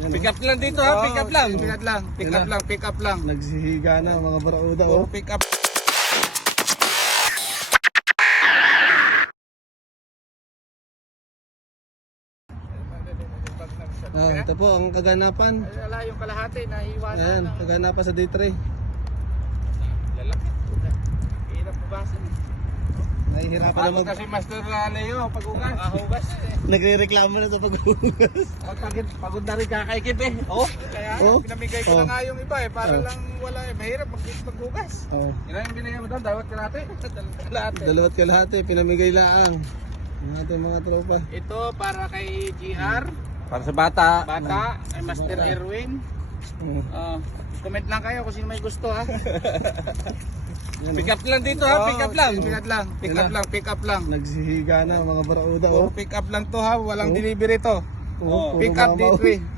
Pick up lang dito ha, pick up lang. Pick up lang, pick up lang, pick up lang. Nagsihiga na mga barauda. Oh, pick up. Ito po ang kaganapan. Wala yung kalahati, nahiwanan Ayan, lang. kaganapan sa D3. Lalaki. Hirap bugasan. Nahihirapan na Pagod kasi Master Leo, pag-ugas. Hugas eh. Nagre-reklamo na ito pag Pagod na rin kakaikip eh. Oh, kaya pinamigay ko na nga yung iba eh. Para lang wala eh. Mahirap maghugas. Oh, Ilan yung binigay mo doon? Dawat kalahati? Kalahati. dalawat kalahati, pinamigay laang. Ang ating mga tropa. Ito para kay GR. Para sa bata. Bata, ay Master Bata. Erwin. Oh. Comment lang kayo kung sino may gusto ha. Pick up lang dito ha, pick up lang. Pick up lang, pick up lang, pick up lang. Nagsihiga na mga barauda. Pick up lang to ha, walang delivery to. Puro Pick up mamaw. D3.